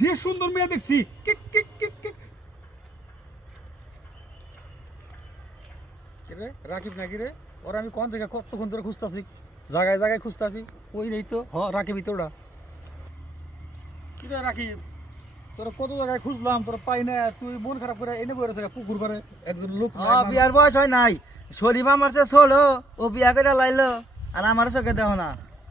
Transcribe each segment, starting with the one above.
যে সুন্দর মেয়ে দেখছি রে রাকিব নাকি রে? ওরা আমি কোন থেকে কতক্ষণ ধরে খুঁজতাছি? জায়গায় জায়গায় খুঁজতাছি ওই নেই তো? হ রাকিবই তো ওরা। কি রে রাকিব? তোরা কত জায়গায় খুঁজলাম তোর পাই না তুই মন খারাপ করে এনে বই রয়েছে পুকুর পারে একজন লোক বিয়ার বয়স হয় নাই। শরীফ আমার সে ছোড়ো ও বিয়া করে লাইলো আর আমার চোখে দেহ না।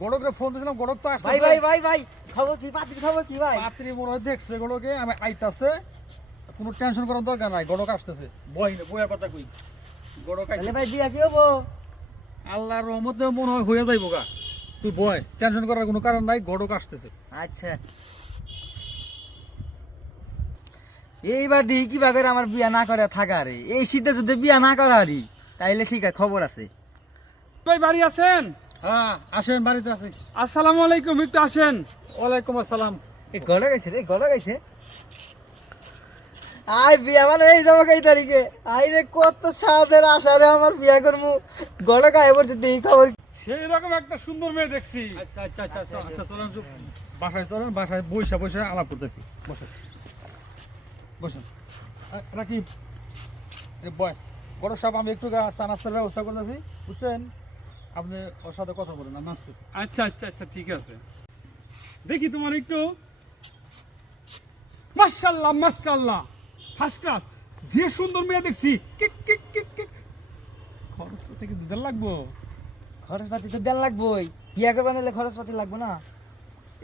গড়করে ফোন দিয়েছিলাম গড়ক তো আসছে ভাই ভাই ভাই ভাই খবর কি পাত্রী খবর কি ভাই? পাত্রী মনে হয় দেখছে গড়কে আমি আইতাছে কোনো টেনশন করার দরকার নাই গড়ক আসতেছে। বই না বইয়া কথা কই? গড়ক তাহলে ভাই বিয়া কি হব? আল্লাহর রহমতে মনে হয় হয়ে যাইব গা। তুই বয় টেনশন করার কোনো কারণ নাই গড়ক আসতেছে। আচ্ছা। এইবার দেখি কীভাবে আমার বিয়া না করে থাকা রে। এই শীতে যদি বিয়া না করা রি তাইলে ঠিক আছে খবর আছে। ভাই বাড়ি আছেন? হ্যাঁ আসেন বাড়িতে আছি। আসসালামু আলাইকুম একটু আসেন। ওয়ালাইকুম আসসালাম। এ গড়ে গেছে রে গড়ে গেছে আই বিয়া মানে এই যাব কই তারিখে। আই রে কত সাদের আশা রে আমার বিয়া করমু গড়ে গায়ে পড়তে দেখি খবর সেই রকম একটা সুন্দর মেয়ে দেখছি। আচ্ছা আচ্ছা আচ্ছা আচ্ছা আচ্ছা চলেন বাসায় চলেন বাসায় বইসা বসে আলাপ করতেছি। বসেন। বসেন। রাকিব এ বয় বড় সাহেব আমি একটু গা- চা নাস্তার ব্যবস্থা করতেছি বুঝছেন? আপনি ওর সাথে কথা বলেন আমি আসতেছি। আচ্ছা আচ্ছা আচ্ছা ঠিক আছে। দেখি তোমার একটু। মাশাল্লাহ মাশাল্লাহ ফার্স্ট ক্লাস যে সুন্দর মেয়ে দেখছি কিক কিক কিক কিক। খরচ থেকে দিতে লাগবো খরচ পাতি তো দেন লাগবই বিয়া করবা নিলে খরচ পাতি লাগবো না।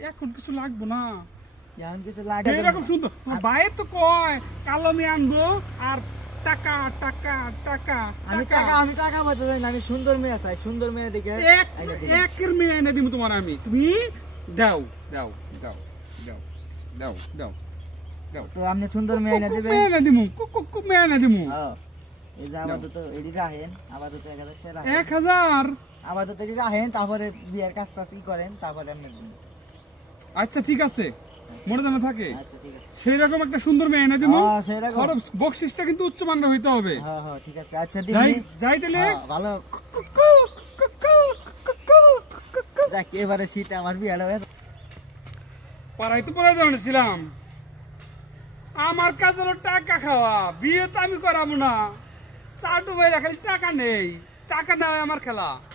এখন কিছু লাগবো না। এমন কিছু লাগে এরকম সুন্দর। তোমার বাইরে তো কয় কালো মেয়ে আনব আর টাকা টাকা টাকা আমি টাকা। আমি টাকা বলতে চাই না আমি সুন্দর মেয়ে চাই সুন্দর মেয়ে দেখে এক আইনা দিবি। একের মেয়ে এনে দিব তোমার আমি। তুমি দাও দাও দাও দাও দাও দাও দাও। তো আপনি সুন্দর মেয়ে এনে দেবেন? মেয়ে এনে দিমু কুক কুক মেয়ে এনে দিমু। এই যে আপাতত এটি রাখেন আপাতত এক হাজার টাকা এক হাজার। আপাতত এটি রাখেন তারপরে বিয়ের কাজ টাজ ই করেন তারপরে আপনি। আচ্ছা ঠিক আছে। মনে জানা থাকে। আচ্ছা সেই রকম একটা সুন্দর মেয়ে এনে হ্যাঁ, খরচ বকশিসটা কিন্তু উচ্চ মানের হইতে হবে। হ্যাঁ হ্যাঁ ঠিক আছে। আচ্ছা যাই তাহলে। ভালো। যাক এবারে শীত আমার বিয়েটা হয়ে। পাড়াই তো জানিয়েছিলাম আমার কাজ হলো টাকা খাওয়া বিয়ে তো আমি করাবো না। চাটু ভাই খালি টাকা নেই। টাকা নেওয়া আমার খেলা।